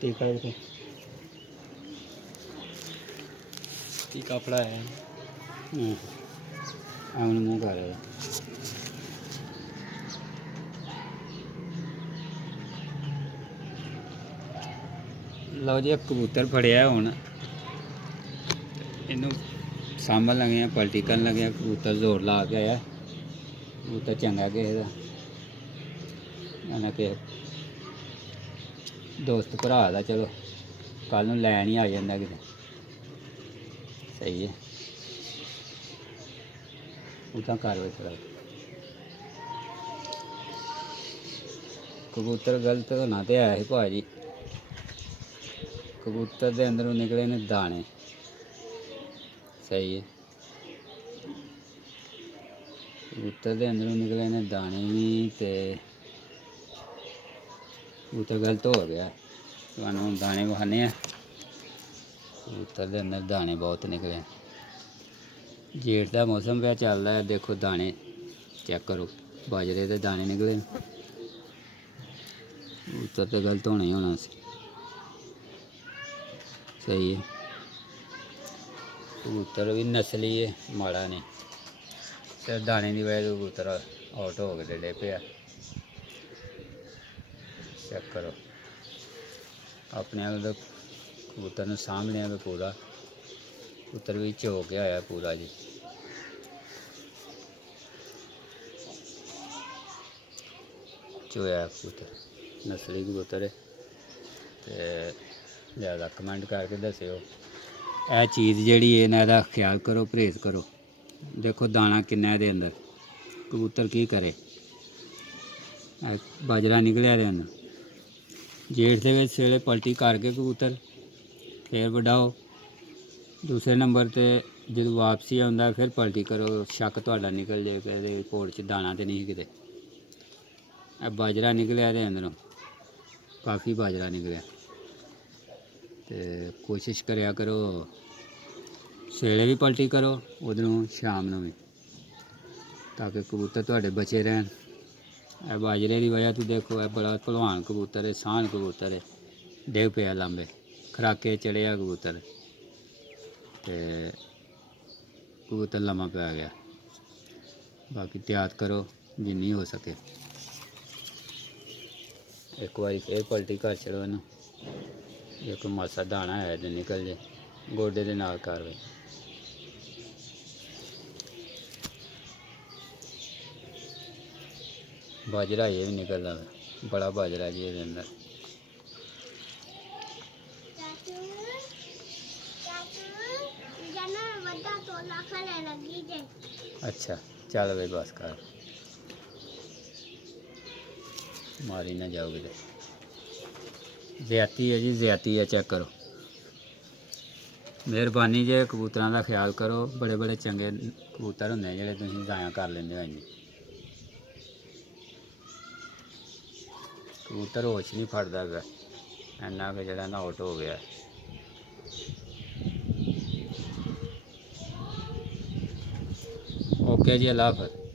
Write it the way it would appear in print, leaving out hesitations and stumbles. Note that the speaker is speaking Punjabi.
टीका भी टीका पढ़ाया आमने मुँह कर रहे ਲਓ ਜੀ ਕਬੂਤਰ ਫੜਿਆ ਹੁਣ ਇਹਨੂੰ ਸਾਂਭਣ ਲੱਗੇ ਆ, ਪਲਟੀ ਕਰਨ ਲੱਗੇ ਆ। ਕਬੂਤਰ ਜ਼ੋਰ ਲਾ ਕੇ ਆਇਆ। ਕਬੂਤਰ ਚੰਗਾ ਕਿਸੇ ਦਾ ਇਹਨਾਂ ਕਿ ਦੋਸਤ ਭਰਾ ਦਾ, ਚਲੋ ਕੱਲ ਨੂੰ ਲੈਣ ਹੀ ਆ ਜਾਂਦਾ ਕਿਤੇ। ਸਹੀ ਹੈ ਉਹ ਤਾਂ ਕਾਰਵਾਈ ਕਰਾ। ਕਬੂਤਰ ਗਲਤ ਹੋਣਾ ਤੇ ਹੈ ਹੀ ਭਾਜੀ। ਕਬੂਤਰ ਦੇ ਅੰਦਰੋਂ ਨਿਕਲੇ ਨੇ ਦਾਣੇ। ਸਹੀ ਹੈ ਕਬੂਤਰ ਦੇ ਅੰਦਰੋਂ ਨਿਕਲੇ ਨੇ ਦਾਣੇ ਵੀ, ਤੇ ਕਬੂਤਰ ਗਲਤ ਹੋ ਗਿਆ। ਤੁਹਾਨੂੰ ਹੁਣ ਦਾਣੇ ਵਿਖਾਉਂਦੇ ਆ। ਕਬੂਤਰ ਦੇ ਅੰਦਰ ਦਾਣੇ ਬਹੁਤ ਨਿਕਲੇ। ਜੇਠ ਦਾ ਮੌਸਮ ਪਿਆ ਚੱਲਦਾ ਹੈ, ਦੇਖੋ ਦਾਣੇ ਚੈੱਕ ਕਰੋ, ਬਾਜਰੇ ਦੇ ਦਾਣੇ ਨਿਕਲੇ। ਕਬੂਤਰ ਤੇ ਗਲਤ ਹੋਣਾ ਹੀ ਹੋਣਾ ਸੀ। ਸਹੀ ਹੈ ਕਬੂਤਰ ਵੀ ਨਸਲੀ ਹੈ, ਮਾੜਾ ਨਹੀਂ। ਸਿਰ ਦਾਣੇ ਦੀ ਵਜ੍ਹਾ ਤੋਂ ਕਬੂਤਰ ਆਊਟ ਹੋ ਕੇ ਡੇ ਪਿਆ। ਚੈੱਕ ਕਰੋ ਆਪਣੇ ਆਪ ਦਾ ਕਬੂਤਰ ਨੂੰ ਸਾਂਭ ਲਿਆ ਵੀ ਪੂਰਾ। ਕਬੂਤਰ ਵੀ ਝੋ ਕੇ ਆਇਆ ਪੂਰਾ ਜੀ। ਚੋਇਆ ਕਬੂਤਰ ਨਸਲੀ ਕਬੂਤਰ ਹੈ। ਤੇ ਜ਼ਿਆਦਾ ਕਮੈਂਟ ਕਰਕੇ ਦੱਸਿਓ। ਇਹ ਚੀਜ਼ ਜਿਹੜੀ ਹੈ ਨਾ, ਇਹਦਾ ਖਿਆਲ ਕਰੋ, ਪਰਹੇਜ਼ ਕਰੋ। ਦੇਖੋ ਦਾਣਾ ਕਿੰਨਾ ਇਹਦੇ ਅੰਦਰ। ਕਬੂਤਰ ਕੀ ਕਰੇ। ਬਾਜਰਾ ਨਿਕਲਿਆ ਇਹਦੇ ਅੰਦਰ। ਜੇਠ ਦੇ ਵਿੱਚ ਸਵੇਲੇ ਪਲਟੀ ਕਰਕੇ ਕਬੂਤਰ ਫਿਰ ਵਡਾਓ। ਦੂਸਰੇ ਨੰਬਰ 'ਤੇ ਜਦੋਂ ਵਾਪਸੀ ਆਉਂਦਾ ਫਿਰ ਪਲਟੀ ਕਰੋ। ਸ਼ੱਕ ਤੁਹਾਡਾ ਨਿਕਲ ਜਾਏ ਕਿ ਇਹਦੇ ਪੋੜ 'ਚ ਦਾਣਾ ਤਾਂ ਨਹੀਂ ਕਿਤੇ। ਇਹ ਬਾਜਰਾ ਨਿਕਲਿਆ ਇਹਦੇ ਅੰਦਰੋਂ, ਕਾਫੀ ਬਾਜਰਾ ਨਿਕਲਿਆ। ਤੇ ਕੋਸ਼ਿਸ਼ ਕਰਿਆ ਕਰੋ ਸਵੇਲੇ ਵੀ ਪਲਟੀ ਕਰੋ, ਉਧਰੋਂ ਸ਼ਾਮ ਨੂੰ ਵੀ, ਤਾਂ ਕਿ ਕਬੂਤਰ ਤੁਹਾਡੇ ਬਚੇ ਰਹਿਣ। ਇਹ ਬਾਜਰੇ ਦੀ ਵਜ੍ਹਾ ਤੋਂ ਦੇਖੋ, ਇਹ ਬੜਾ ਭਲਵਾਨ ਕਬੂਤਰ ਹੈ, ਸਾਨ ਕਬੂਤਰ ਹੈ। ਡਿੱਗ ਪਿਆ ਲਾਂਬੇ, ਖਰਾਕੇ ਚੜਿਆ ਕਬੂਤਰ ਤੇ ਕਬੂਤਰ ਲੰਮਾ ਪੈ ਗਿਆ। ਬਾਕੀ ਤਿਆਰ ਕਰੋ ਜਿੰਨੀ ਹੋ ਸਕੇ। ਇੱਕ ਵਾਰੀ ਫਿਰ ਪਲਟੀ ਕਰ ਛੜੋ ਇਹਨੂੰ। ਇੱਕ ਮਾਸਾ ਦਾਣਾ ਹੈ ਤੇ ਨਿਕਲ ਜੇ, ਗੋਡੇ ਦੇ ਨਾਲ ਕਾਰਵਾਈ। ਬਾਜਰਾ ਇਹ ਵੀ ਨਿਕਲਦਾ, ਬੜਾ ਬਾਜਰਾ ਜੀ ਇਹਦੇ ਅੰਦਰ। ਅੱਛਾ ਚੱਲ ਬਈ ਬਸ ਕਰ, ਮਾਰੀ ਨਾ ਜਾਓ ਕਿਤੇ। ਜ਼ਿਆਤੀ ਹੈ ਜੀ, ਜ਼ਿਆਤੀ ਹੈ। ਚੈੱਕ ਕਰੋ। ਮਿਹਰਬਾਨੀ ਜੇ ਕਬੂਤਰਾਂ ਦਾ ਖਿਆਲ ਕਰੋ। ਬੜੇ ਬੜੇ ਚੰਗੇ ਕਬੂਤਰ ਹੁੰਦੇ ਜਿਹੜੇ ਤੁਸੀਂ ਜ਼ਾਇਆ ਕਰ ਲੈਂਦੇ ਹੋ। ਇੰਨੀ ਕਬੂਤਰ ਹੋਸ਼ ਨਹੀਂ ਫੜਦਾ ਪਿਆ ਇੰਨਾ ਕਿ ਜਿਹੜਾ ਨਾ ਆਊਟ ਹੋ ਗਿਆ। ਓਕੇ ਜੀ, ਅੱਲਾ ਹਾਫਿਜ਼।